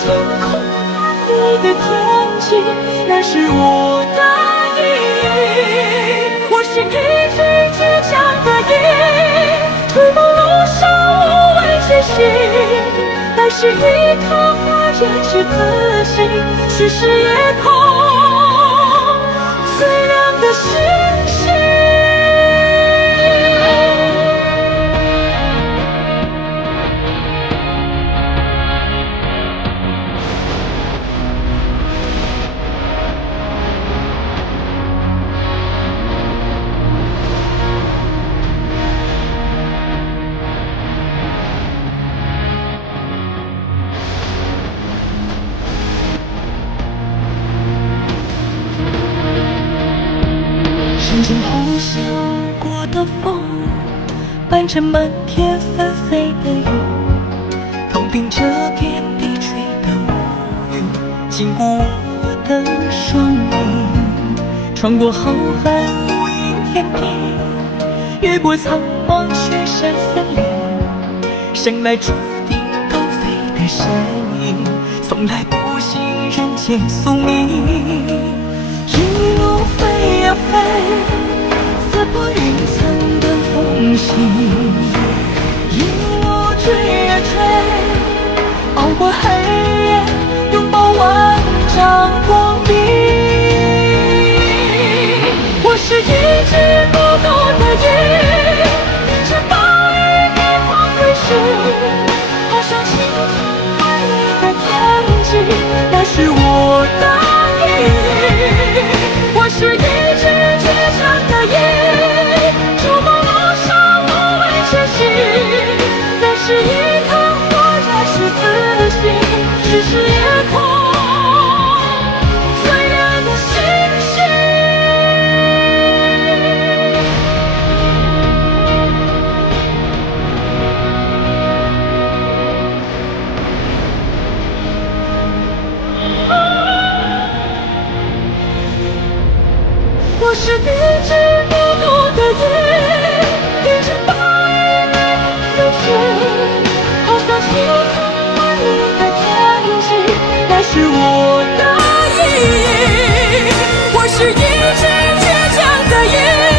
晴空万里的天际，那是我的意义。或是一句倔强的言，途路上无畏前行。爱是一颗火焰之自信，只是夜空最亮的星星。时间呼啸过的风，伴着漫天纷飞的雨，抚平这片低垂的乌云，紧固我的双翼，穿过浩瀚无垠天地，越过苍茫雪山森林，生来注定高飞的身影，从来不信人间宿命。一路飞呀飞，撕破云层的缝隙，一路追呀追，熬过黑夜，拥抱万丈光明。我是一只孤独的鹰，迎着暴雨逆风飞逝，翱翔晴空万里的天际，那是我的意义。我是一只倔强的鹰，触梦路上无畏前行。那是一颗火热是自信，只是夜空最亮的星星。我是一只孤独的鹰，迎着暴雨逆风飞驰，翱翔晴空万里的天际，那是我